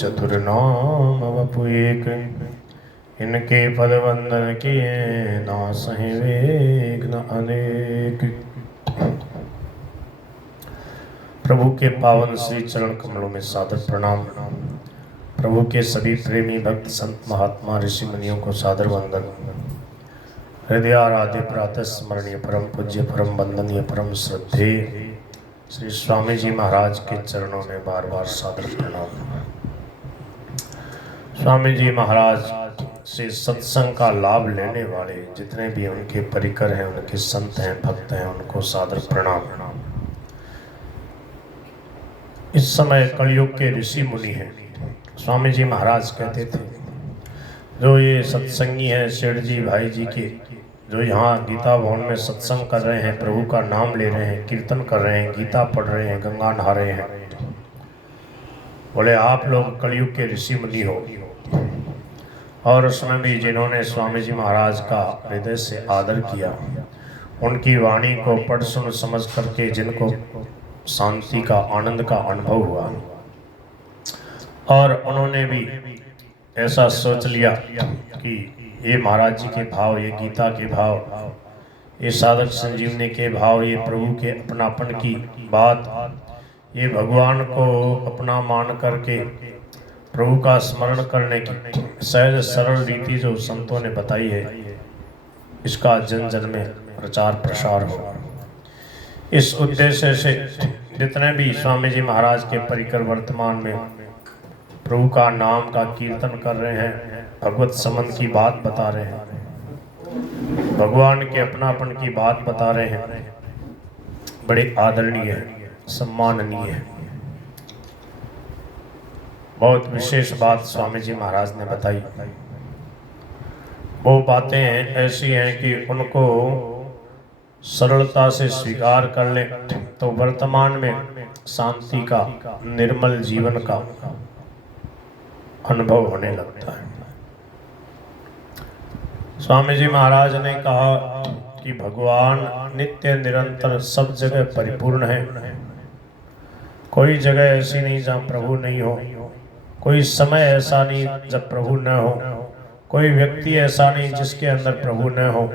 चतुर्नाम वपु एक, इनके पद वंदन किए नासहि विघ्न अनेक। प्रभु के पावन श्री चरण कमलों में सादर प्रणाम। प्रभु के सभी प्रेमी भक्त संत महात्मा ऋषि मुनियों को सादर वंदन। हृदय आराध्य प्रातः स्मरणीय परम पूज्य परम वंदनीय परम श्रद्धेय श्री स्वामी जी महाराज के चरणों में बार बार सादर प्रणाम। स्वामी जी महाराज से सत्संग का लाभ लेने वाले जितने भी उनके परिकर हैं, उनके संत हैं, भक्त हैं, उनको सादर प्रणाम। इस समय कलयुग के ऋषि मुनि हैं। स्वामी जी महाराज कहते थे, जो ये सत्संगी हैं सेठ जी भाई जी के, जो यहाँ गीता भवन में सत्संग कर रहे हैं, प्रभु का नाम ले रहे हैं, कीर्तन कर रहे हैं, गीता पढ़ रहे हैं, गंगा नहा रहे हैं, बोले आप लोग कलयुग के ऋषि मुनि हो। और उसमें भी जिन्होंने स्वामी जी महाराज का हृदय से आदर किया, उनकी वाणी को पढ़ सुन समझ करके जिनको शांति का आनंद का अनुभव हुआ, और उन्होंने भी ऐसा सोच लिया कि ये महाराज जी के भाव, ये गीता के भाव, ये साधक संजीवनी के भाव, ये प्रभु के अपनापन की बात, ये भगवान को अपना मान करके प्रभु का स्मरण करने की सहज सरल रीति जो संतों ने बताई है, इसका जन जन में प्रचार प्रसार हो। इस उद्देश्य से जितने भी स्वामी जी महाराज के परिकर वर्तमान में प्रभु का नाम का कीर्तन कर रहे हैं, भगवत संबंध की बात बता रहे हैं, भगवान के अपनापन की बात बता रहे हैं, बड़े आदरणीय है, सम्माननीय है। बहुत विशेष बात स्वामी जी महाराज ने बताई। वो बातें ऐसी हैं कि उनको सरलता से स्वीकार कर ले तो वर्तमान में शांति का, निर्मल जीवन का अनुभव होने लगता है। स्वामी जी महाराज ने कहा कि भगवान नित्य निरंतर सब जगह परिपूर्ण है। कोई जगह ऐसी नहीं जहाँ प्रभु नहीं हो, कोई समय ऐसा नहीं जब प्रभु न हो, कोई व्यक्ति ऐसा नहीं जिसके अंदर प्रभु न हो,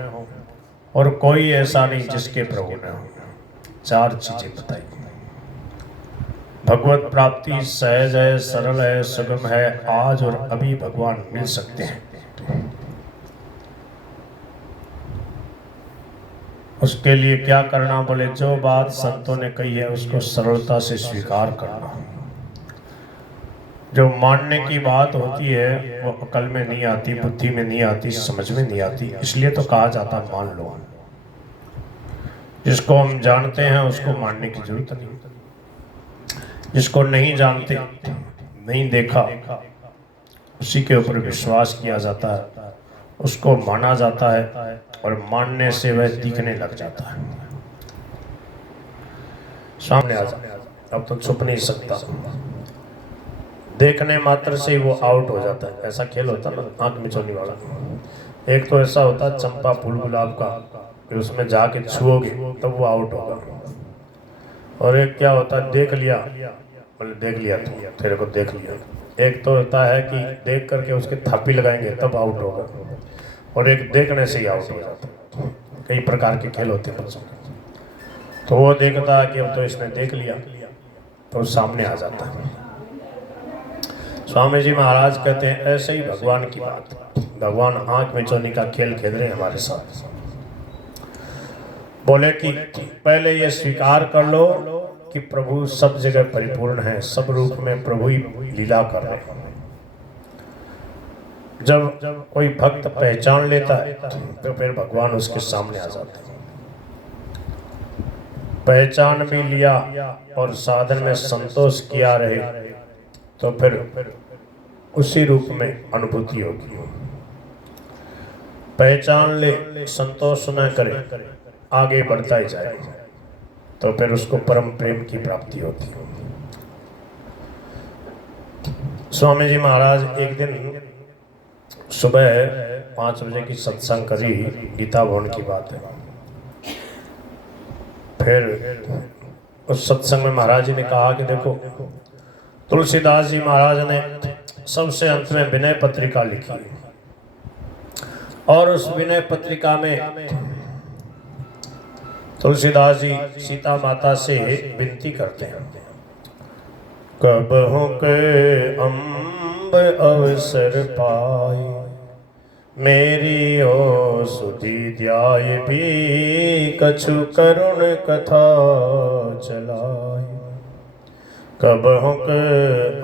और कोई ऐसा नहीं जिसके प्रभु न हो। चार चीजें बताई। भगवत प्राप्ति सहज है, सरल है, सुगम है, आज और अभी भगवान मिल सकते हैं। उसके लिए क्या करना, बोले जो बात संतों ने कही है उसको सरलता से स्वीकार करना। जो मानने की बात होती है वो अकल में नहीं आती, बुद्धि में नहीं आती, समझ में नहीं आती, इसलिए तो कहा जाता मान लो। जिसको हम जानते हैं उसको मानने की जरूरत नहीं, जिसको नहीं जानते, नहीं देखा, उसी के ऊपर विश्वास किया जाता है, उसको माना जाता है, और मानने से वह दिखने लग जाता है, सामने आ जाता है। अब तो छुप नहीं सकता, देखने मात्र से ही वो आउट हो जाता है। ऐसा खेल होता है ना आंख मिचौनी वाला। एक तो ऐसा होता है चंपा फूल गुलाब का, कि उसमें जाके छुओगे तब वो आउट होगा। और एक क्या होता है, देख लिया, बोले देख लिया तू, तेरे को देख लिया। एक तो होता है कि देख करके उसके थापी लगाएंगे तब आउट होगा, और एक देखने से ही आउट हो जाता है। कई प्रकार के खेल होते हैं बच्चों के। तो वो देखता है कि अब तो इसने देख लिया, तो सामने आ जाता है। स्वामी जी महाराज कहते हैं ऐसे ही भगवान की बात, भगवान आंख मिचौनी का खेल खेल रहे हैं हमारे साथ। बोले कि पहले ये स्वीकार कर लो कि प्रभु सब जगह परिपूर्ण है, सब रूप में प्रभु ही लीला कर रहे हैं। जब कोई भक्त पहचान लेता है तो फिर भगवान उसके सामने आ जाते हैं। पहचान भी लिया और साधन में संतोष किया रहे तो फिर उसी रूप में अनुभूति होगी। पहचान ले, संतोष न करे, आगे बढ़ता ही जाए तो फिर उसको परम प्रेम की प्राप्ति होती है। स्वामी जी महाराज एक दिन सुबह 5 बजे की सत्संग करी, गीता भवन की बात है। फिर उस सत्संग में महाराज जी ने कहा कि देखो तुलसीदास जी महाराज ने सबसे अंत में विनय पत्रिका लिखी और उस विनय पत्रिका में तुलसीदास जी सीता माता से विनती करते हैं, कब हो के अम्ब अवसर पाए, मेरी ओ सुधि ध्याय भी कछु करुण कथा चलाए। कब हो के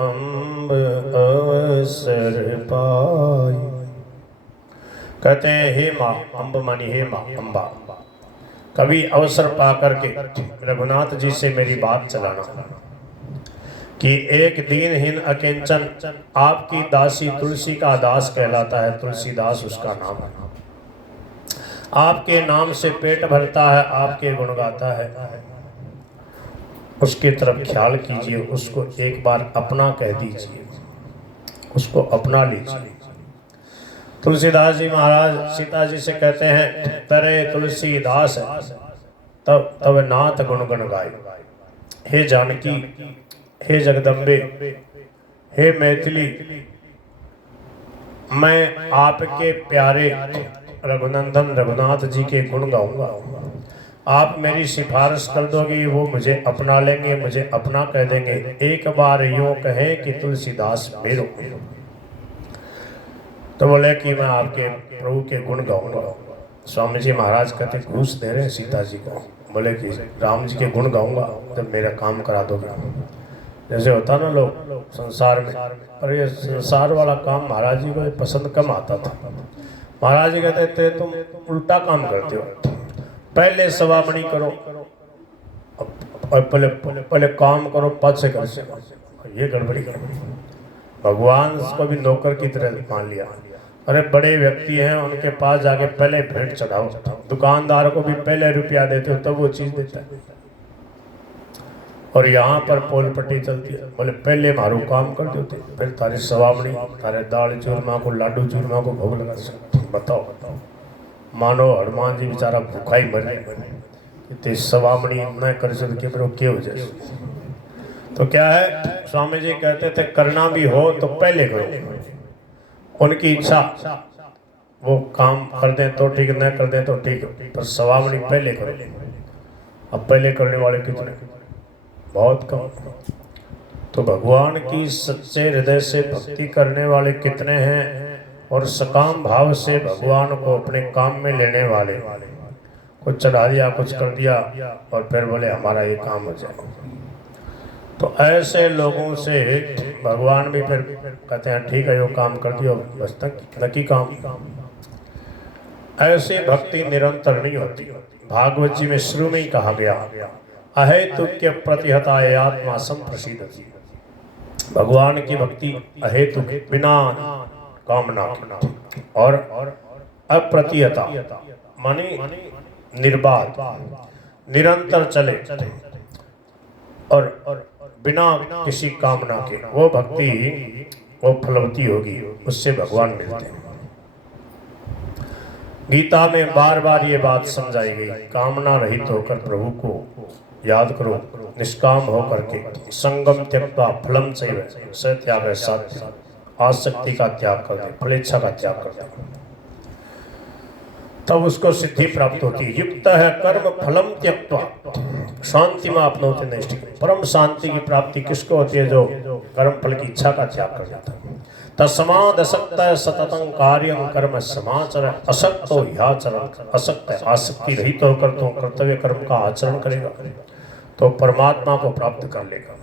अम्ब अवसर पाए, कहते हैं हे माँ, अम्ब मानी हे माँ अम्बा, कभी अवसर पा करके रघुनाथ जी से मेरी बात चलाना कि एक दीनहीन अकिंचन आपकी दासी तुलसी का दास कहलाता है, तुलसीदास उसका नाम है, आपके नाम से पेट भरता है, आपके गुण गाता है, उसकी तरफ ख्याल कीजिए, उसको एक बार अपना कह दीजिए, उसको अपना लीजिए। तुलसीदास जी महाराज सीता जी से कहते हैं, तरे तुलसीदास तब नाथ गुण गण गाय। हे जानकी, हे जगदम्बे, हे मैथिली, मैं आपके प्यारे रघुनंदन रघुनाथ जी के गुण गाऊंगा। आप मेरी सिफारिश कर दोगे, वो मुझे अपना लेंगे, मुझे अपना कह देंगे। एक बार यूं कहे कि तुलसीदास मेरो, तो बोले कि मैं आपके प्रभु के गुण गाऊंगा। स्वामी जी महाराज कहते घूस दे रहे हैं सीता जी को, बोले कि राम जी के गुण गाऊंगा तो मेरा काम करा दोगे। जैसे होता ना लोग संसार में, और ये संसार वाला काम महाराज जी को पसंद कम आता था। महाराज जी कहते थे तुम उल्टा काम करते हो, पहले सवामणी करो और पहले काम करो, पद से कर से, ये गड़बड़ी गड़बड़ी। भगवान को भी नौकर की तरह मान लिया। अरे बड़े व्यक्ति हैं, उनके पास जाके पहले भेंट चढ़ाओ, दुकानदार को भी पहले रुपया देते हो तब वो चीज़ देता है। और यहाँ पर पोल पट्टी चलती है, बोले पहले मारू काम कर देते, फिर तारी सवामणी, तारे दाल चूरमा को, लाडू चूरमा को भोग लगा सकते। बताओ मानो हनुमान जी बेचारा भूखा ही मर गए, सवामणी न कर सकते फिर वो क्या हो जाए। तो क्या है, स्वामी जी कहते थे करना भी हो तो पहले करो, उनकी इच्छा, वो काम कर दें तो ठीक, न कर दें तो ठीक, पर सवामणी पहले करो। अब पहले करने वाले कितने, बहुत कम। तो भगवान की सच्चे हृदय से भक्ति करने वाले कितने हैं, और सकाम भाव से भगवान को अपने काम में लेने वाले। कुछ चढ़ा दिया, कुछ कर दिया और फिर बोले हमारा ये काम हो जाए। तो ऐसे लोगों से भगवान भी फिर कहते हैं ठीक है, वो काम कर दियो, बस तक नकी काम। ऐसे भक्ति निरंतर नहीं होती। भागवत जी में शुरू में ही कहा गया, अहेतुक्य प्रतिहताय आत्मा संप्रसीदति। भगवान की भक्ति अहेतुक, बिना कामना और अप्रतिहता मानी निर्बाध, निरंतर चले और बिना किसी कामना के, वो भक्ति वो फलवती होगी, उससे भगवान मिलते हैं। गीता में बार बार ये बात समझाई गई, कामना रहित होकर प्रभु को याद करो, निष्काम होकर के, संगम त्यक्त्वा फलम चैव स त्यागः साध्य, आसक्ति का त्याग कर दे, फलेच्छा का त्याग कर दे, तब उसको सिद्धि प्राप्त होती है। युक्त है कर्म फलम त्यक्त्वा शांति में आपनोति नैष्ठिक। परम शांति की प्राप्ति किसको होती है, जो कर्म फल की इच्छा का त्याग कर देता है। तस्माद् असक्तः सततं कार्यं कर्म समाचर असक्तो ह्याचरण। असक्त आसक्ति रहित होकर तो कर्तव्य कर्म का आचरण करेगा तो परमात्मा को प्राप्त कर लेगा।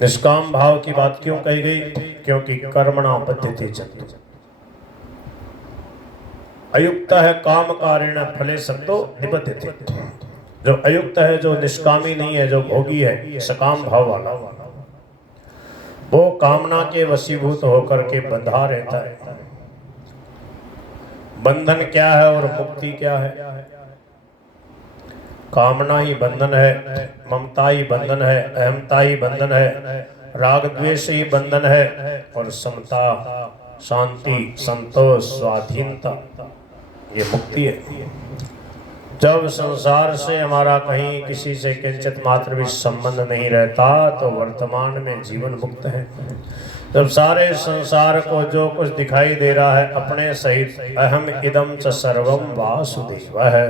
निष्काम भाव की बात क्यों कही गई, क्योंकि कर्मणा बध्यते जन्तु। अयुक्त है काम कारेण फले सत्तो निबध्यते। जो अयुक्त है, जो निष्कामी नहीं है, जो भोगी है, सकाम भाव वाला, वो कामना के वशीभूत होकर के बंधा रहता है। बंधन क्या है और मुक्ति क्या है? कामना ही बंधन है, ममता ही बंधन है, अहमता ही बंधन है, राग द्वेष ही बंधन है, और समता, शांति, संतोष, स्वाधीनता ये मुक्ति है। जब संसार से हमारा कहीं किसी से किंचित मात्र भी संबंध नहीं रहता तो वर्तमान में जीवन मुक्त है। जब सारे संसार को जो कुछ दिखाई दे रहा है अपने सहित अहम इदम च सर्वम वासुदेव है,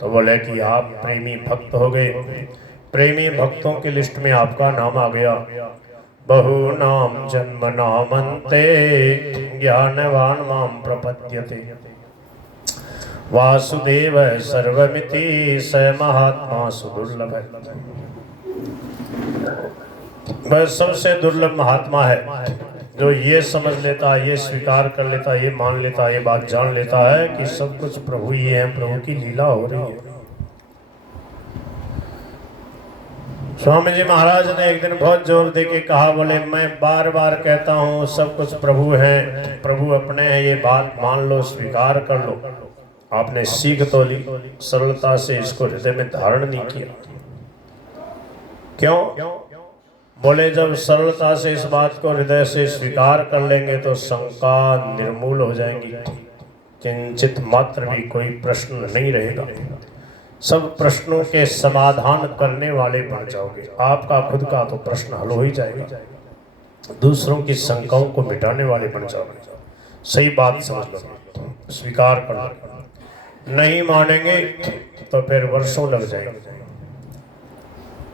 तो बोले कि आप प्रेमी भक्त हो गए। प्रेमी भक्तों की लिस्ट में आपका नाम आ गया। बहु नाम जन्म नामन्ते ज्ञानवान माम प्रपद्यते वासुदेव सर्वमिति स महात्मा सुदुर्लभ है। वह सबसे दुर्लभ महात्मा है जो ये समझ लेता है, ये स्वीकार कर लेता है, ये मान लेता है, ये बात जान लेता है कि सब कुछ प्रभु ही है, प्रभु की लीला हो रही है। स्वामी जी महाराज ने एक दिन बहुत जोर दे के कहा, बोले मैं बार बार कहता हूँ सब कुछ प्रभु है, प्रभु अपने हैं, ये बात मान लो, स्वीकार कर लो। आपने सीख तो ली, सरलता से इसको हृदय में धारण नहीं किया। क्यों? बोले जब सरलता से इस बात को हृदय से स्वीकार कर लेंगे तो शंका निर्मूल हो जाएंगी, किंचित मात्र भी कोई प्रश्न नहीं रहेगा। सब प्रश्नों के समाधान करने वाले बन जाओगे। आपका खुद का तो प्रश्न हल हो ही जाएगा, दूसरों की शंकाओं को मिटाने वाले बन जाओगे। सही बात समझ लो, स्वीकार कर लो। नहीं मानेंगे तो फिर वर्षों लग जाएंगे।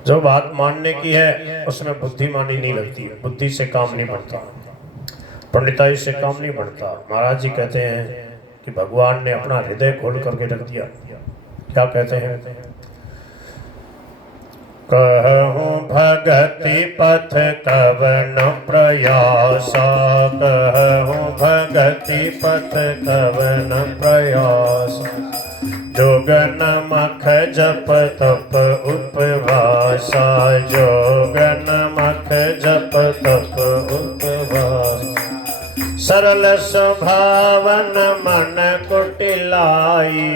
जो बात मानने की है उसमें बुद्धिमानी नहीं लगती है, बुद्धि से काम नहीं बढ़ता, पंडिताई से काम नहीं बढ़ता। महाराज जी कहते हैं कि भगवान ने अपना हृदय खोल करके रख दिया। क्या कहते हैं? कहूँ भगति पथ कवन प्रयास, कहूँ भगति पथ कवन प्रयास, जोगन मख जप तप उपवास, जोगन मख जप तप उपवास, सरल स्वभावन मन कुटिलाई,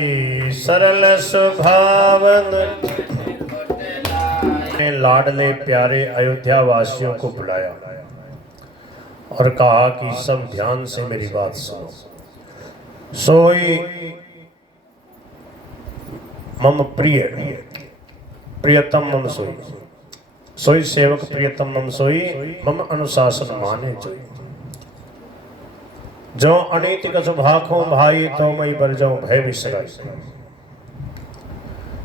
सरल स्वभावन। लाडले प्यारे अयोध्या वासियों को बुलाया और कहा कि सब ध्यान से मेरी बात सुनो। सोई मम प्रिय प्रियतम मम सोई, सोई सेवक प्रियतम मम सोई, मम अनुशासन माने जोई। जो अनीति कछु भाखों भाई तो मई बर जाऊं भय विसराई।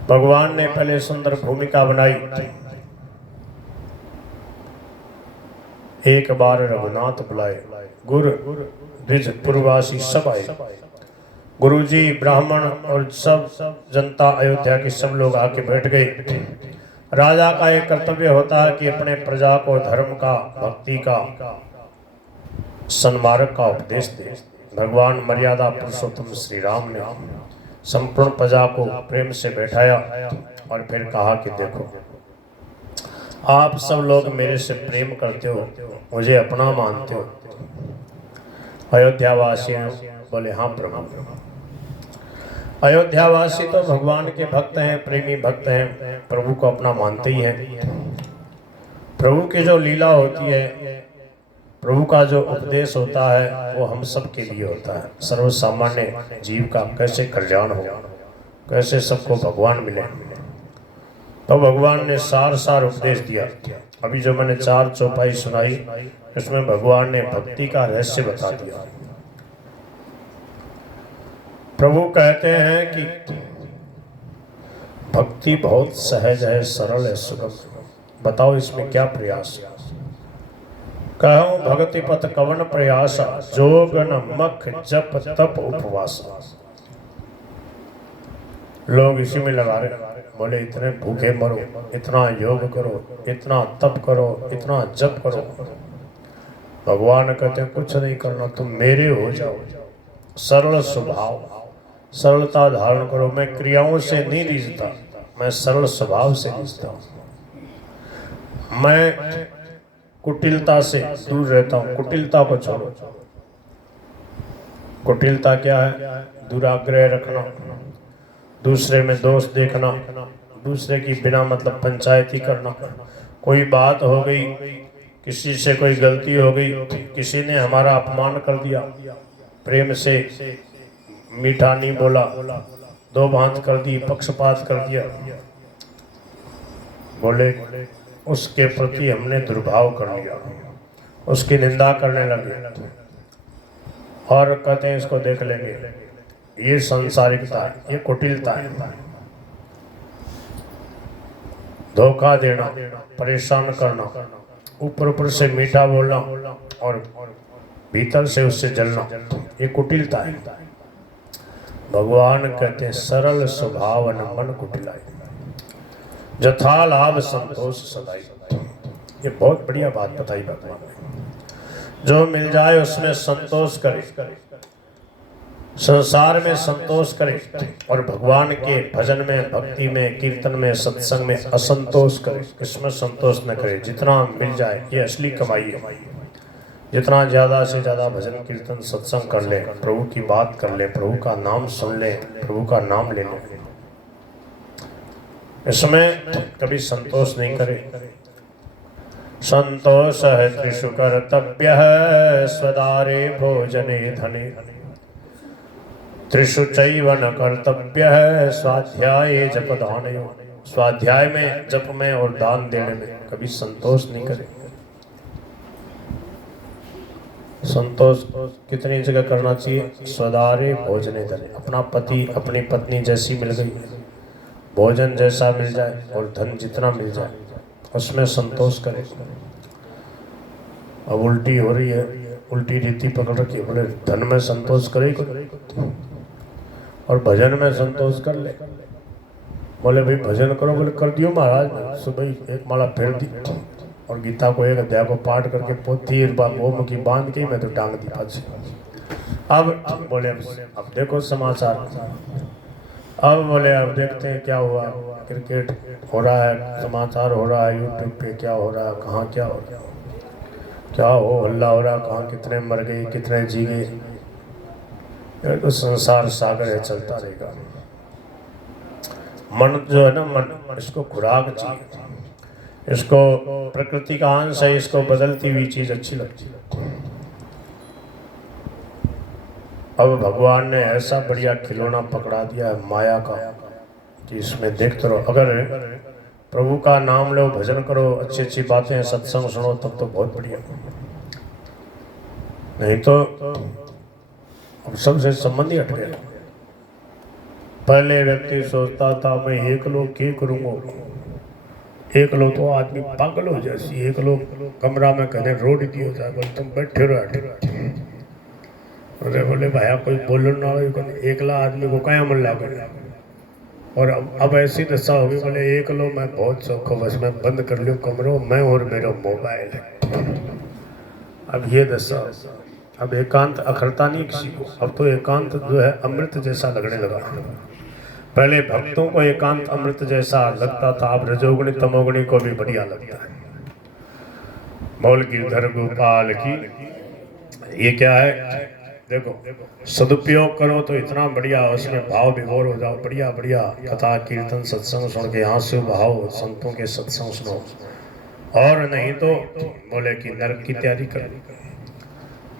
भगवान ने पहले सुंदर भूमिका बनाई। एक बार रघुनाथ बुलाए, गुरु द्विज पूर्ववासी सब आए। गुरुजी, ब्राह्मण और सब जनता, अयोध्या के सब लोग आके बैठ गए। राजा का एक कर्तव्य होता है कि अपने प्रजा को धर्म का, भक्ति का, सन्मार्ग का उपदेश दे। भगवान मर्यादा पुरुषोत्तम श्री राम ने संपूर्ण प्रजा को प्रेम से बैठाया और फिर कहा कि देखो, आप सब लोग मेरे से प्रेम करते हो, मुझे अपना मानते हो। अयोध्यावासी बोले हाँ प्रभु। अयोध्यावासी तो भगवान के भक्त हैं, प्रेमी भक्त हैं, प्रभु को अपना मानते ही हैं। प्रभु की जो लीला होती है, प्रभु का जो उपदेश होता है वो हम सब के लिए होता है। सर्वसामान्य जीव का कैसे कल्याण हो, कैसे सबको भगवान मिले, तो भगवान ने सार उपदेश दिया। अभी जो मैंने 4 चौपाई सुनाई, इसमें भगवान ने भक्ति का रहस्य बता दिया। प्रभु कहते हैं कि भक्ति बहुत सहज है, सरल है, सुगम। बताओ इसमें क्या प्रयास? कहूँ भक्ति पथ कवन प्रयास, जोगन मख जप तप उपवास। लोग इसी में लगा रहे, बोले इतने भूखे मरो, इतना योग करो, इतना तप करो, इतना जप करो। भगवान कहते हैं कुछ नहीं करना, तुम मेरे हो जाओ। सरल स्वभाव, सरलता धारण करो। मैं क्रियाओं से नहीं रिझता, मैं सरल स्वभाव से रिझता हूँ। मैं कुटिलता से दूर रहता हूँ। कुटिलता को छोड़ो। कुटिलता क्या है? दुराग्रह रखना, दूसरे में दोष देखना, दूसरे की बिना मतलब पंचायती करना। कोई बात हो गई, किसी से कोई गलती हो गई, किसी ने हमारा अपमान कर दिया, प्रेम से मीठा नहीं बोला, दो भांत कर दी, पक्षपात कर दिया। बोले उसके प्रति हमने दुर्भाव कर लिया, उसकी निंदा करने लगे और कहते हैं इसको देख लेंगे। ये सांसारिकता है, ये कुटिलता है। धोखा देना, परेशान करना, ऊपर ऊपर से मीठा बोलना और भीतर से उससे जलना, ये कुटिलता है। भगवान कहते हैं सरल स्वभाव न मन कुटिलाए, जथा लाभ संतोष सदाई। ये बहुत बढ़िया बात बताई भगवान ने। जो मिल जाए उसमें संतोष करे, संसार में संतोष करे और भगवान के भजन में, भक्ति में, कीर्तन में, सत्संग में असंतोष करे, इसमें संतोष न करे। जितना मिल जाए ये असली कमाई है। जितना ज़्यादा से ज़्यादा भजन कीर्तन सत्संग कर ले, प्रभु की बात कर ले, प्रभु का नाम सुन ले, प्रभु का नाम ले ले, इसमें कभी संतोष नहीं करे। संतोष है त्रिषु कर्तव्य स्वदारे भोजने धने, त्रिषु चैव न कर्तव्य स्वाध्याय जप दानयो। स्वाध्याय में, जप में और दान देने में कभी संतोष नहीं करे। संतोष कितनी जगह करना चाहिए? स्वदारे भोजने धने, अपना पति अपनी पत्नी जैसी मिल गई, भोजन जैसा मिल जाए और धन जितना मिल जाए उसमें संतोष करे। अब उल्टी हो रही है, उल्टी रीति पकड़ रखी है, बोले धन में संतोष करे और भजन में संतोष कर ले। बोले भाई भजन करो, बोले कर दियो महाराज। सुबह एक माला फेर दी और गीता को एक अध्याय को पाठ करके पोथी ओम की बांध के मैं तो टांग दी पाछे। अब बोले अब देखो समाचार, अब बोले अब देखते हैं क्या हुआ। क्रिकेट हो रहा है, समाचार हो रहा है, यूट्यूब पे क्या हो रहा है, कहाँ क्या हो रहा है, क्या हो हल्ला हो रहा, कहाँ कितने मर गए, कितने जी गए। ये तो संसार सागर है, चलता रहेगा। मन जो है ना, मन इसको खुराक चाहिए, इसको प्रकृति का अंश है, इसको बदलती हुई चीज अच्छी लगती है। अब भगवान ने ऐसा बढ़िया खिलौना पकड़ा दिया है माया का कि इसमें देखते रहो। अगर प्रभु का नाम लो, भजन करो, अच्छी अच्छी बातें सत्संग सुनो, तब तो बहुत बढ़िया। नहीं तो अब सबसे संबंध ही हट गया। पहले व्यक्ति सोचता था मैं एक लोग क्या करूँगा, एक लोग तो आदमी पागल हो जैसी, एक लोग कमरा में कहने रोड दियो जाए, बोले तुम बैठे रहो। अरे बोले भाया कोई बोलो ना हो, एकला आदमी को क्या मन लगे। और अब ऐसी दशा होगी, बोले एक लो मैं बहुत शौक हूँ, बस मैं बंद कर लूँ कमरों, मैं और मेरा मोबाइल है। अब ये दशा, अब एकांत अखरता नहीं किसी को। अब तो एकांत जो है अमृत जैसा लगने लगा। पहले भक्तों को एकांत अमृत जैसा लगता था, अब रजोगुणी तमोगुणी को भी बढ़िया लगता है। बोल गिरधर गोपाल की। ये क्या है देखो, सदुपयोग करो तो इतना बढ़िया, उसमें भाव विभोर हो जाओ, बढ़िया बढ़िया कथा कीर्तन सत्संग सुन के आंसू बहाओ, संतों के सत्संग सुनो। और नहीं तो बोले कि नरक की तैयारी कर।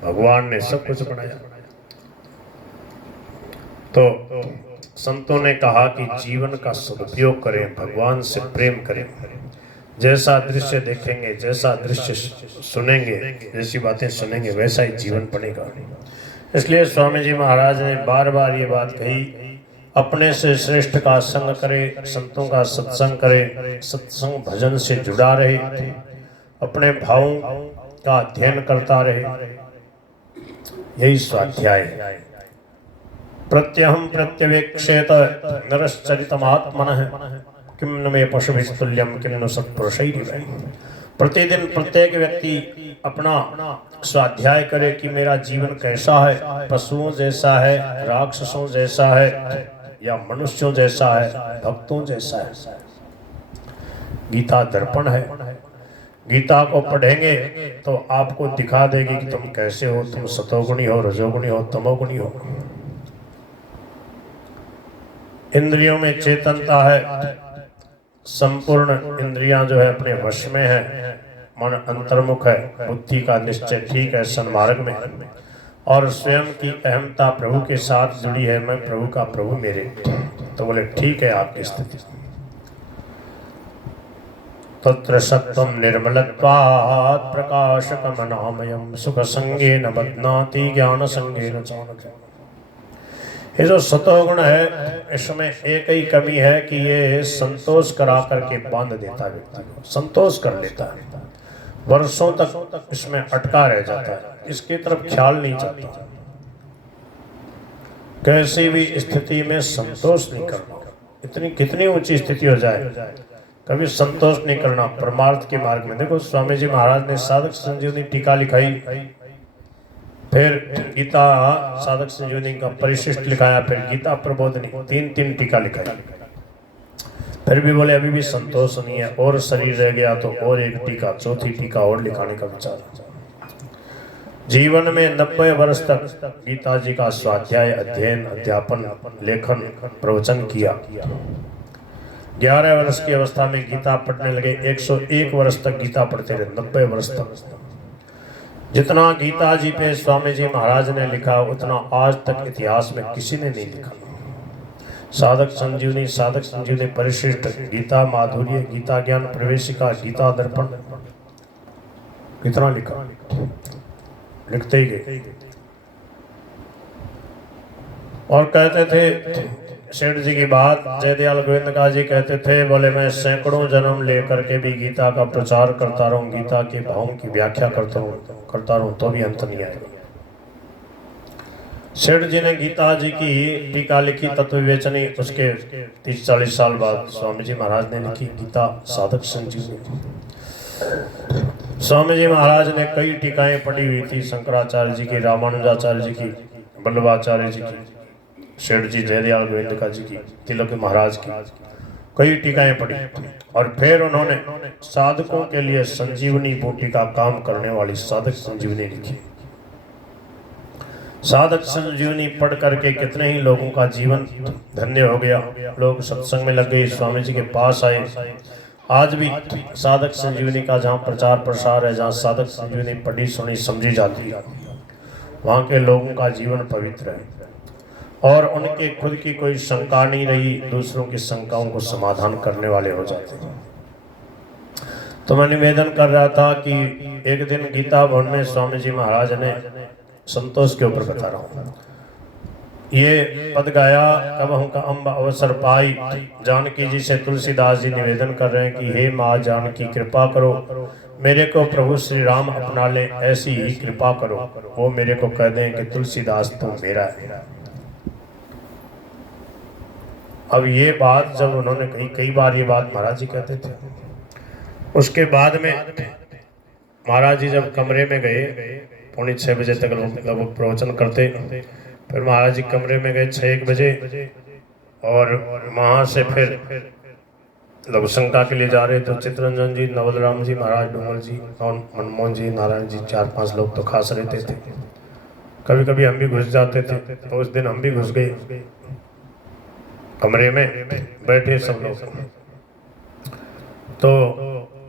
भगवान ने सब कुछ बनाया। तो संतों ने कहा कि जीवन का सदुपयोग करें, भगवान से प्रेम करें। जैसा दृश्य देखेंगे, जैसा दृश्य सुनेंगे, जैसी बातें सुनेंगे, वैसा ही जीवन बनेगा। इसलिए स्वामी जी महाराज ने बार बार ये बात कही, अपने से श्रेष्ठ का संग करे, संतों का सत्संग करे, सत्संग भजन से जुड़ा रहे, अपने भावों का अध्ययन करता रहे। यही स्वाध्याय है। प्रत्यहम प्रत्यवेक्षेत नरश्चरितमात्मनः किम न मे पशुभिस्तुल्यम किम न सत्पुरुषैरिव। प्रतिदिन प्रत्येक व्यक्ति अपना स्वाध्याय करे कि मेरा जीवन कैसा है, पशुओं जैसा है, राक्षसों जैसा है, या मनुष्यों जैसा है, भक्तों जैसा है। गीता दर्पण है। गीता को पढ़ेंगे तो आपको दिखा देगी कि तुम कैसे हो, तुम सतोगुणी हो, रजोगुणी हो, तमोगुणी हो। इंद्रियों में चेतनता है, संपूर्ण इंद्रियां जो है अपने वश में है, मन अंतर्मुख है, बुद्धि का निश्चय ठीक है सन्मार्ग में, और स्वयं की अहमता प्रभु के साथ जुड़ी है, मैं प्रभु का प्रभु मेरे। तो बोले ठीक है आपकी स्थिति। तत्र सत्वं निर्मलत्वात् प्रकाशकमनामयं सुख संगेन बध्नाति ज्ञान संगेन चाणक्य। ये जो सतोगुण है इसमें एक ही कमी है कि ये संतोष करा करके बांध देता है, व्यक्ति को संतोष कर लेता है, वर्षों तक इसमें अटका रह जाता है, इसकी तरफ ख्याल नहीं जाता। कैसी भी स्थिति में संतोष नहीं करना, इतनी कितनी ऊंची स्थिति हो जाए कभी संतोष नहीं करना। परमार्थ के मार्ग में देखो स्वामी जी महाराज ने साधक संजीवनी टीका लिखाई, फिर गीता साधक संजीवनी का परिशिष्ट लिखाया, फिर गीता प्रबोधनी, तीन टीका लिखाई। फिर भी बोले अभी भी संतोष नहीं है, और शरीर रह गया तो और एक टीका, चौथी टीका और लिखाने का विचार। जीवन में 90 वर्ष तक गीता जी का स्वाध्याय, अध्ययन, अध्यापन, लेखन, प्रवचन किया। 11 वर्ष की अवस्था में गीता पढ़ने लगे, 101 वर्ष तक गीता पढ़ते रहे, 90 वर्ष तक। जितना गीता जी पे स्वामी जी महाराज ने लिखा उतना आज तक इतिहास में किसी ने नहीं लिखा। साधक संजीवनी परिशिष्ट, गीता माधुर्य, गीता ज्ञान प्रवेशिका, गीता दर्पण, कितना लिखा, लिखते ही गए। और कहते थे सेठ जी की बात, जयदयाल गोविंद का जी कहते थे, बोले मैं सैकड़ों जन्म लेकर के भी गीता का प्रचार करता रहूं, गीता के भावों की व्याख्या करता रहूं तो भी अंत नहीं आएगा। सेठ जी ने गीता जी की टीका लिखी, तत्व विवेचनी, उसके 30-40 साल बाद स्वामी जी महाराज ने लिखी गीता साधक संजीवनी। स्वामी जी महाराज ने कई टीकाएं पढ़ी हुई थी, शंकराचार्य जी की, रामानुजाचार्य जी की, वल्लभाचार्य जी की, सेठ जी जयदयाल गोविंद जी की, तिलक महाराज की, कई टीकाएं पढ़ी। और फिर उन्होंने साधकों के लिए संजीवनी बूटी का काम करने वाली साधक संजीवनी लिखी। साधक संजीवनी पढ़ करके कितने ही लोगों का जीवन धन्य हो गया, लोग सत्संग में लग गए, स्वामी जी के पास आए। आज भी साधक संजीवनी का जहाँ प्रचार प्रसार है, जहाँ साधक संजीवनी पढ़ी सुनी समझी जाती है, वहाँ के लोगों का जीवन पवित्र है और उनके खुद की कोई शंका नहीं रही, दूसरों की शंकाओं को समाधान करने वाले हो जाते हैं। तो मैं निवेदन कर रहा था कि एक दिन गीता भवन में स्वामी जी महाराज ने संतोष के ऊपर बता रहा हूँ, ये पद गाया, कब हमका अम्ब अवसर पाई, जानकी जी से तुलसीदास जी निवेदन कर रहे हैं कि हे माँ जानकी कृपा करो, मेरे को प्रभु श्री राम अपना ले, ऐसी ही कृपा करो, वो मेरे को कह दें कि तुलसीदास तू मेरा है। अब ये बात जब उन्होंने कई बार ये बात महाराज जी कहते थे, उसके बाद में महाराज जी जब कमरे में गए, 5:45 बजे तक लोग प्रवचन करते, फिर महाराज जी कमरे में गए 6-1 बजे, और वहाँ से फिर लोग शंका के लिए जा रहे तो चित्तरंजन जी, नवलराम जी महाराज, डूमल जी और मनमोहन जी, नारायण जी, 4-5 लोग तो खास रहते थे। कभी कभी हम भी घुस जाते थे, तो उस दिन हम भी घुस गए कमरे में, बैठे सब लोग। तो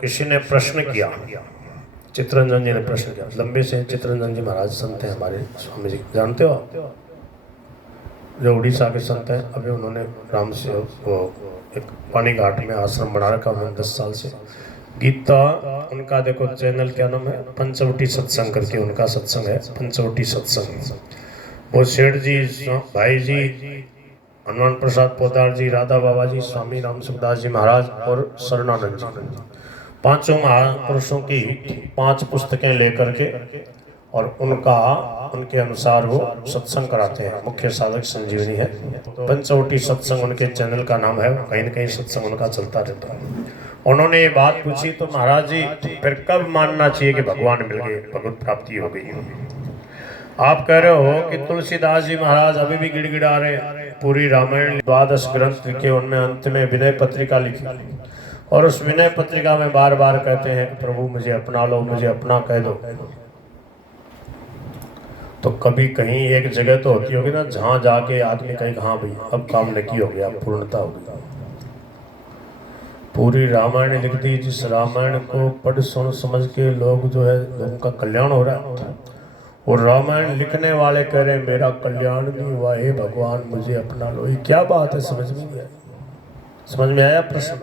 किसी ने प्रश्न किया, चित्तरंजन जी ने प्रश्न किया, लंबे से। चित्तरंजन जी महाराज संत हैं हमारे, स्वामी जी जानते हो आप, जो उड़ीसा के संत हैं। अभी उन्होंने राम से वो एक पानी घाट में आश्रम बना रखा उन्होंने 10 साल से। गीता उनका देखो चैनल क्या नाम है, पंचवटी सत्संग करके उनका सत्संग है, पंचवटी सत्संग। वो सेठ जी, भाई जी, हनुमान प्रसाद पोदार जी, राधा बाबा जी, स्वामी राम सुखदास जी महाराज और शरणानंद जी, 5 महापुरुषों की 5 पुस्तकें लेकर के और उनके अनुसार वो सत्संग कराते हैं। मुख्य साधक संजीवनी है, पंचवटी सत्संग उनके चैनल का नाम है, कहीं न कहीं सत्संग उनका चलता रहता है। उन्होंने ये बात पूछी तो महाराज जी फिर कब मानना चाहिए कि भगवान मिल गए, भगवत प्राप्ति हो गई। आप कह रहे हो कि तुलसीदास जी महाराज अभी भी गिड़गिड़ा रहे हैं, पूरी रामायण 12 ग्रंथ लिखे, उनमें अंत में विनय पत्रिका लिखी, और उस विनय पत्रिका में बार बार कहते हैं कि प्रभु मुझे अपना लो, मुझे अपना कह दो। तो कभी कहीं एक जगह तो होती होगी ना जहाँ जाके आदमी कहे हाँ भाई अब काम नकी हो गया, पूर्णता हो गई। पूरी रामायण लिख दी, जिस रामायण को पढ़ सुन समझ के लोग जो है लोगों का कल्याण हो रहा है, और रामायण लिखने वाले कह रहे मेरा कल्याण नहीं हुआ, हे भगवान मुझे अपना लो। ये क्या बात है, समझ में नहीं आया। समझ में आया प्रश्न?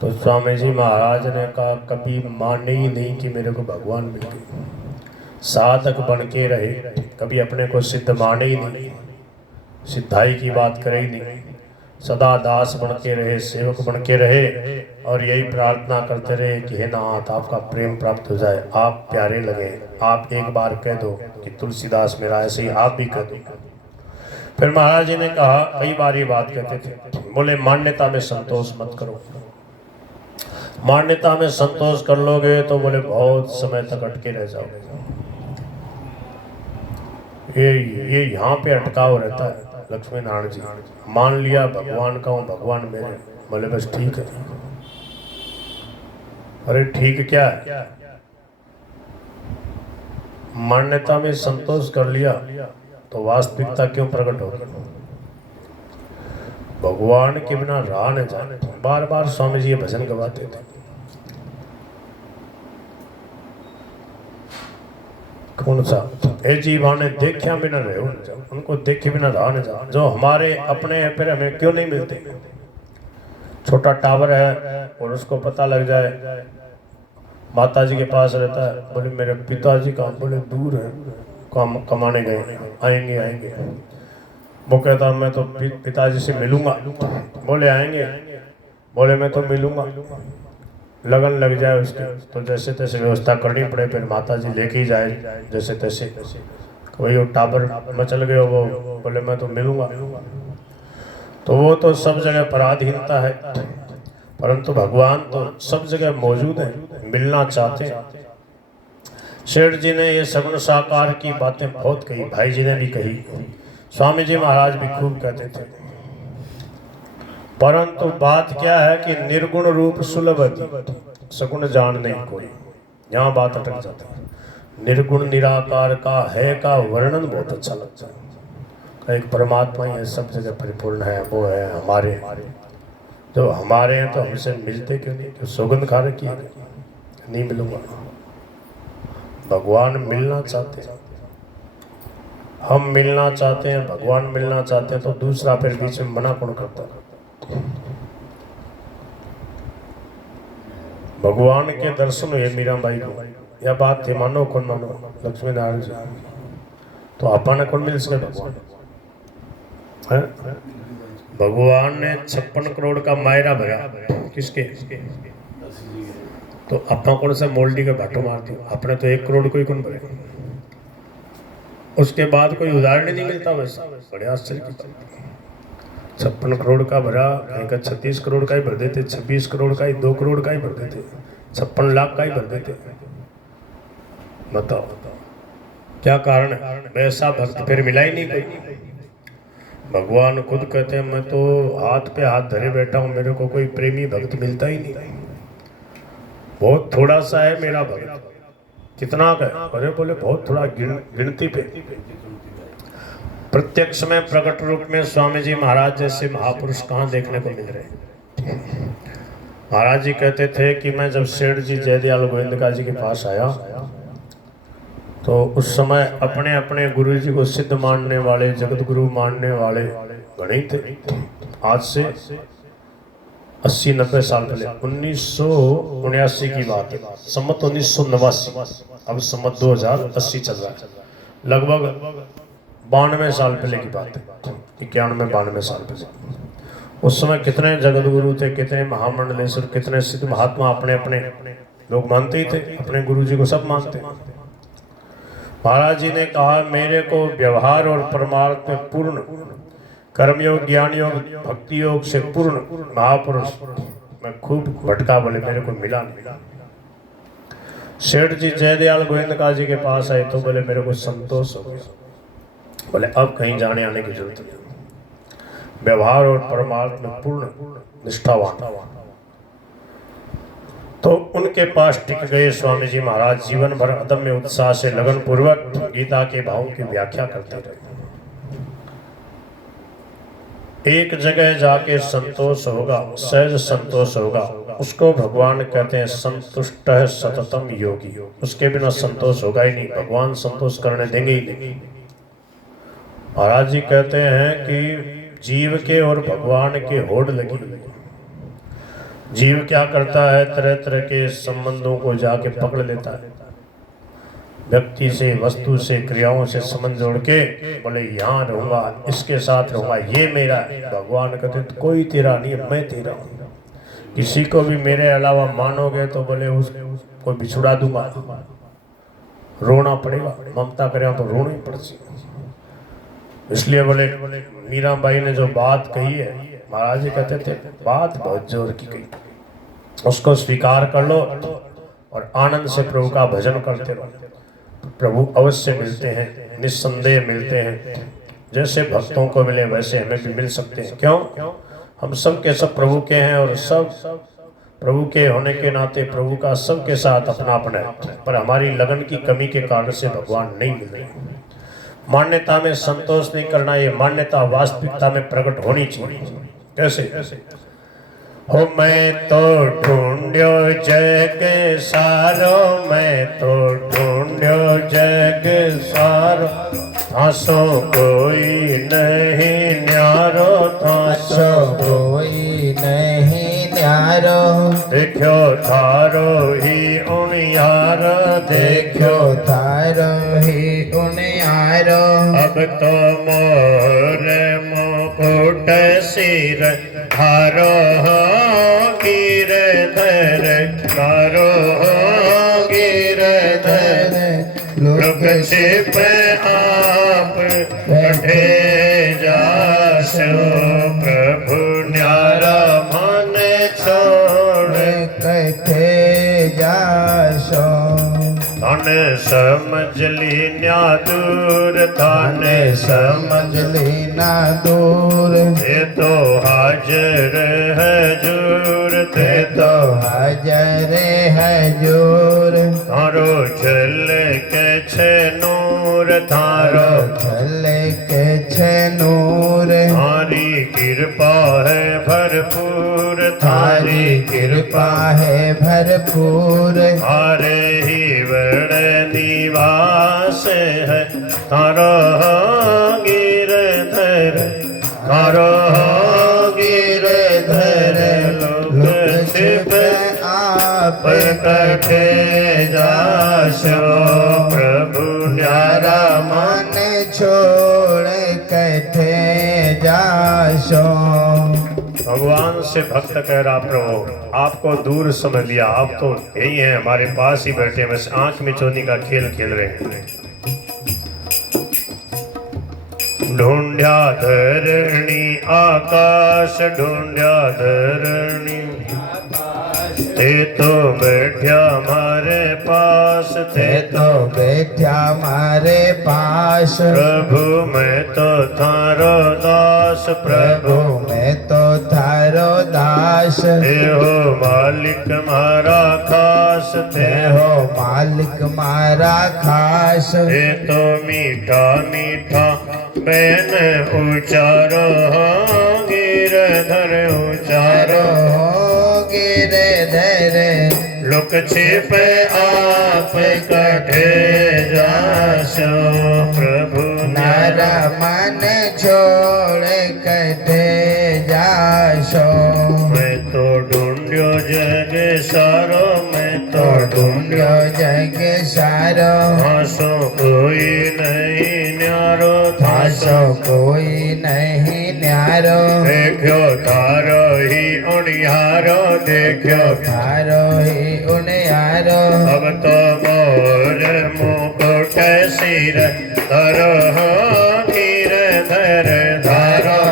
तो स्वामी जी महाराज ने कहा कभी माने ही नहीं कि मेरे को भगवान मिल गए। साधक बन के रहे, कभी अपने को सिद्ध माने ही नहीं, सिद्धाई की बात करे ही नहीं, सदा दास बन के रहे, सेवक बन के रहे और यही प्रार्थना करते रहे कि हे नाथ आपका प्रेम प्राप्त हो जाए, आप प्यारे लगे। आप एक बार कह दो कि तुलसीदास मेरा, ऐसे ही आप भी कह दो। फिर महाराज जी ने कहा, कई बार ये बात कहते थे, बोले मान्यता में संतोष मत करो। मान्यता में संतोष कर लोगे तो बोले बहुत समय तक अटके रह जाओगे। ये यहाँ पे अटकाव रहता है। लक्ष्मी नारायण जी मान लिया भगवान का हूँ, भगवान मेरे, बोले बस ठीक है। अरे ठीक क्या है, मान्यता में संतोष कर लिया तो वास्तविकता क्यों प्रकट होगी? भगवान के बिना राह न जाने। बार बार स्वामी जी ये भजन गवाते थे। कौन सा? ए जीवाने देखा बिना रहे, उनको देखे बिना रहा न जा। जो हमारे अपने हैं फिर हमें क्यों नहीं मिलते? छोटा टावर है और उसको पता लग जाए माता जी के पास रहता है, बोले मेरे पिताजी कहाँ? बोले दूर है, काम कमाने गए, आएंगे आएंगे। वो कहता मैं तो पिताजी से मिलूंगा। बोले आएंगे, बोले मैं तो मिलूंगा। लगन लग जाए उसके तो जैसे तैसे व्यवस्था करनी पड़े, फिर माता जी लेके ही जाए जैसे तैसे। वही वो टावर मचल गए, वो बोले मैं तो मिलूंगा। तो वो तो सब जगह पराधीनता है, परंतु भगवान तो सब जगह मौजूद है, मिलना चाहते हैं। शेठ जी ने ये सगुण साकार की बातें बहुत कही, भाई जी ने भी कही, स्वामी जी महाराज भी खूब कहते थे। परंतु बात क्या है कि निर्गुण रूप सुलभ सगुण जान नहीं कोई, यहाँ बात अटक जाती है। निर्गुण निराकार का है का वर्णन बहुत अच्छा लगता है। एक परमात्मा ही है, सब जगह परिपूर्ण है, वो है हमारे। जो हमारे हैं तो हमसे मिलते क्यों नहीं? तो सौगंध खा रखी है, नहीं मिलूंगा। भगवान मिलना चाहते हैं, हम मिलना चाहते हैं, भगवान मिलना चाहते हैं, तो दूसरा फिर बीच में मना कौन करता है? भगवान के दर्शन हुए मीराबाई को, यह बात थी, मानो कौन मानो लक्ष्मी नारायण जी, तो अपन कौन मिल सके भगवान है? भगवान ने 56 करोड़ का मायरा भरा, किसके? तो अपना कौन सा मोल्डी का भाटो मार दिया, अपने तो 1 करोड़ कोई कौन भरे। उसके बाद कोई उदाहरण नहीं मिलता। वैसा बड़े आश्चर्य की बात, 56 करोड़ का भरा, कहीं का 36 करोड़ का ही भर देते, 26 करोड़ का ही, 2 करोड़ का ही भर देते, 56 लाख का ही भर देते। बताओ क्या कारण है? वैसा भक्त फिर मिला ही नहीं कोई। भगवान खुद कहते हैं मैं तो हाथ पे हाथ धरे बैठा हूँ, मेरे को कोई प्रेमी भक्त मिलता ही नहीं, बहुत थोड़ा सा है मेरा भक्त। कितना का? अरे बोले बहुत थोड़ा, गिनती पे। प्रत्यक्ष में प्रकट रूप में स्वामी जी महाराज जैसे महापुरुष कहाँ देखने को मिल रहे? महाराज जी कहते थे कि मैं जब सेठ जी जयदयाल गोविंदका जी के पास आया तो उस समय अपने अपने गुरु जी को सिद्ध मानने वाले, जगत गुरु मानने वाले घने थे। आज से 80-90 साल पहले, 1979 की बात है, सम्मत 1989, अब सम्मत 2080 चल रहा है, लगभग 92 साल पहले की बात है, 91-92 साल पहले। उस समय कितने जगत गुरु थे, कितने महामंडलेश्वर, कितने सिद्ध महात्मा अपने अपने लोग मानते ही थे, अपने गुरु जी को सब मानते। महाराज जी ने कहा मेरे को व्यवहार और परमार्थ में पूर्ण, कर्मयोग, ज्ञान योग, भक्ति योग से पूर्ण महापुरुष मैं खूब भटका, बोले मेरे को मिला नहीं। सेठ जी जयदयाल गोविंदका जी के पास आए तो बोले मेरे को संतोष हो गया, बोले अब कहीं जाने आने की जरूरत नहीं, व्यवहार और परमार्थ में पूर्ण निष्ठावान। तो उनके पास टिक गए स्वामी जी महाराज। जीवन भर अदम्य उत्साह से लगन पूर्वक गीता के भावों की व्याख्या करते रहे। एक जगह जाके संतोष होगा, सहज संतोष होगा, उसको भगवान कहते हैं संतुष्ट है सततम योगी। उसके बिना संतोष होगा ही नहीं, भगवान संतोष करने देंगे ही नहीं। महाराज जी कहते हैं कि जीव के और भगवान के होड़ लगी। जीव क्या करता है, तरह तरह के संबंधों को जाके पकड़ लेता है, व्यक्ति से, वस्तु से, क्रियाओं से संबंध जोड़ के बोले यहाँ रहूंगा, इसके साथ रहूंगा, ये मेरा है। भगवान कहते तो कोई तेरा नहीं है, मैं तेरा हूँ। किसी को भी मेरे अलावा मानोगे तो बोले उसको बिछुड़ा दूंगा, रोना पड़ेगा, ममता करें तो रोनी पड़ती। इसलिए बोले मीराबाई ने जो बात कही है, महाराज जी कहते थे बात बहुत जोर की कही, उसको स्वीकार कर लो और आनंद से प्रभु का भजन करते रहो। प्रभु अवश्य मिलते हैं, निस्संदेह मिलते हैं। जैसे भक्तों को मिले वैसे हमें भी मिल सकते हैं। क्यों? हम सब के सब प्रभु के हैं और सब प्रभु के होने के नाते प्रभु का सबके साथ अपनापन है, पर हमारी लगन की कमी के कारण से भगवान नहीं मिल रहे। मान्यता में संतोष नहीं करना, ये मान्यता वास्तविकता में प्रकट होनी चाहिए। कैसे? हो मैं तो ढूंढ्यो जग सारो, मैं तो ढूंढ्यो जग सारो, थासो कोई नहीं न्यारो, थासो कोई नहीं न्यारो। देखो थारो ही उनियारो, देखो थारो ही उनियारो। अब तो मोर मुकुट सिर धारो गिरधर, धारो गिरधर, लोक छिप आप कठे जासो, प्रभु न्यारा मन छोड़ कठे जासो। धन समझ लीना दूर, धन समझ लेना दूर, ते तो हाजर है जूर, ते तो हाजर है जोर। थारो झल के छे नूर, थारो झल के छे नूर। थारी कृपा है भरपूर, थारी कृपा है भरपूर। थारे ही बड़े निवास है, थारो गिरधर, थारो गिरधर, लोक छिप आप कठे जासो, प्रभु न्यारा मन छोड़ कठे जासो। भगवान से भक्त कह रहा प्रभु आपको दूर समझ लिया, आप तो यही हैं, हमारे पास ही बैठे, बस आंख में चोनी का खेल खेल रहे हैं। ढूंढ्या धरणी आकाश, ढूंढ्या धरणी, ते तो बैठ्या हमारे पास, ते तो बैठा हमारे पास। प्रभु मैं तो थारो दास, प्रभु मैं तो थारो दास। हे हो मालिक मारा खास, हे हो मालिक मारा खास। हे तो मीठा मीठा बैन उचारो, गिरधर उचारो, गिरधर, लोक छिप आप कठे जासो, प्रभु नारा मन छोड़ कठे जासो। मैं तो ढूंढ्यो जग सारो, मैं तो ढूंढ्यो जग सारो, थासो कोई नहीं न्यारो, थासो कोई नहीं न्यारो। देखो थारो ही उनियारो, देखो थारो ही उनियारो। अब तो मोर मुकुट सिर धरो गिरधर, धारो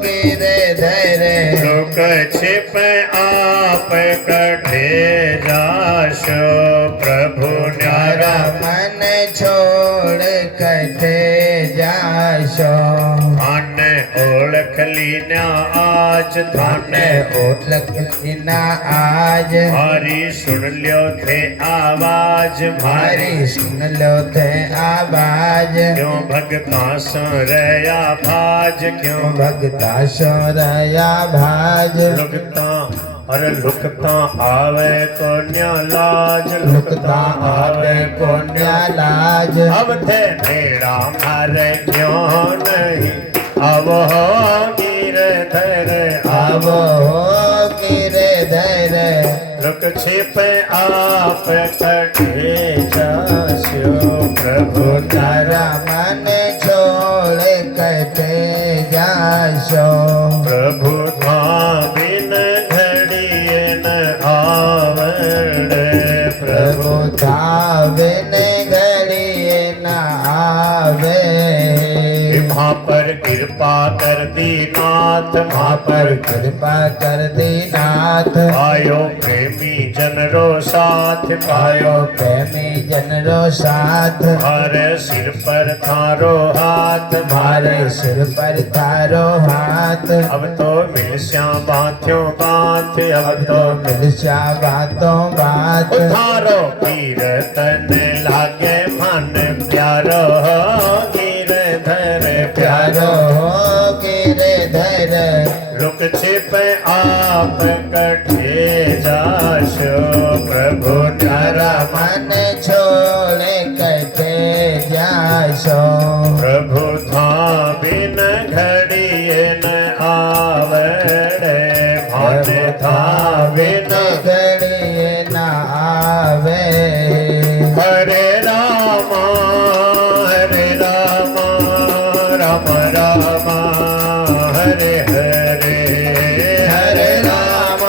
गिरधर, लोक छिप आप कठे जासो, प्रभु न्यारा मन छोड़ कठे जासो। धन ओळख लीना आज, धन ओलख लीना आज। मारी सुन ल्यो थे आवाज, मारी सुन लो थे आवाज। क्यों भगता सो रया भाज, क्यों भगता सो रया भाज। भगता अरे लुकता आवे को न्या लाज, लुकता आवे को न्या लाज। अब थे मेरा मारे क्यों नहीं, अब हो गिरधर, अब हो गिरधर। लुक छिपे आप कटे जासो प्रभु तारा मन छोड़ कटे जासो। प्रभु था बिन घड़िए न आवड़े, प्रभु था बिन घड़िए न आवे। वहाँ पर कृपा कर दी नाथ, वहाँ पर कृपा कर दी नाथ। आयो प्रेमी जनरो साथ, पायो प्रेमी जनरो साथ। हमारे सिर पर थारो हाथ, मारे सिर पर थारो हाथ। अब तो मिल श्याम बाथ्यों बाथ, अब तो मिल श्या बातों बात। थारो कीर्तन लागे मन प्यारो गिरधर, प्यारो हो गिरधर। लुक छिप आप कटे जासो प्रभु तारा मन छोड़ कटे जासो। प्रभु था बिन घड़िए न आवड़े, भान था बिन घड़िए न आवे। हरे राम राम राम हरे हरे, हरे राम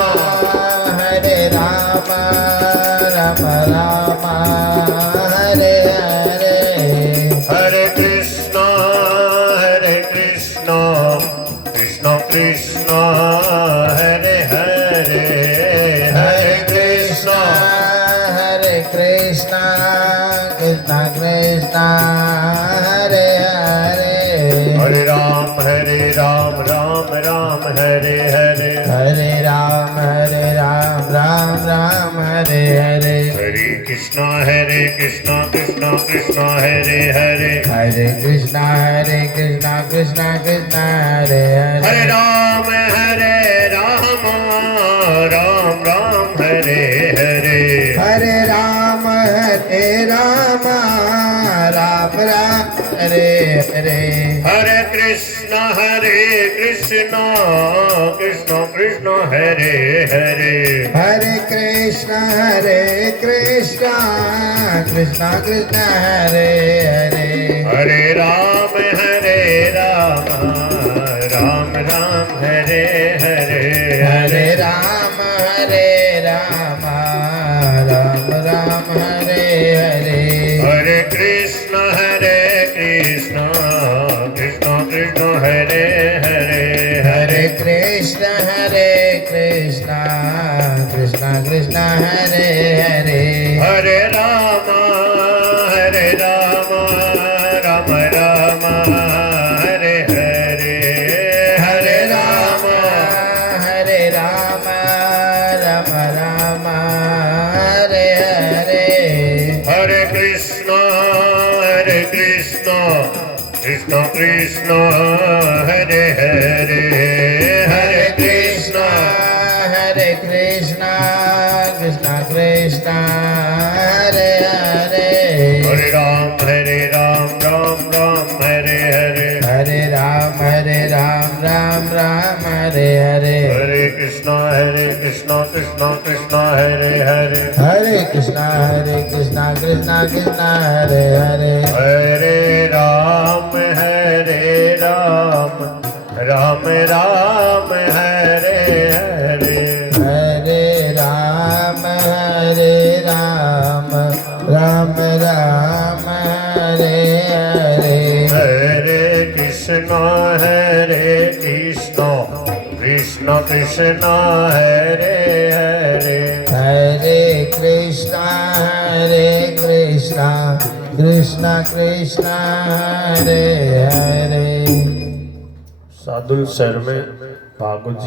राम राम हरे हरे। हरे कृष्ण कृष्ण कृष्ण हरे हरे, हरे कृष्ण कृष्ण कृष्ण कृष्ण हरे हरे। हरे राम राम राम हरे हरे, हरे राम राम राम हरे हरे। हरे कृष्ण कृष्ण कृष्ण हरे हरे, हरे कृष्ण कृष्ण कृष्ण हरे हरे। हरे राम राम राम हरे हरे, हरे राम राम राम हरे हरे। हरे कृष्ण कृष्ण कृष्ण हरे हरे, हरे कृष्ण कृष्ण कृष्ण हरे हरे। हरे राम राम राम हरे हरे, हरे राम राम राम हरे हरे। हरे कृष्ण कृष्ण कृष्ण हरे हरे, हरे कृष्ण कृष्ण कृष्ण हरे हरे। हरे राम राम राम हरे हरे, हरे राम राम राम हरे हरे। हरे कृष्ण कृष्ण कृष्ण हरे हरे, हरे कृष्ण कृष्ण कृष्ण हरे हरे। हरे राम राम हरे हरे, हरे राम राम हरे हरे। हरे कृष्ण कृष्ण कृष्ण हरे हरे, हरे कृष्ण कृष्ण कृष्ण हरे हरे। हरे राम राम राम हरे हरे, हरे राम राम राम हरे हरे। हरे कृष्ण कृष्ण कृष्ण हरे हरे, हरे कृष्ण कृष्ण कृष्ण हरे हरे। साधु शहर में भागवत जी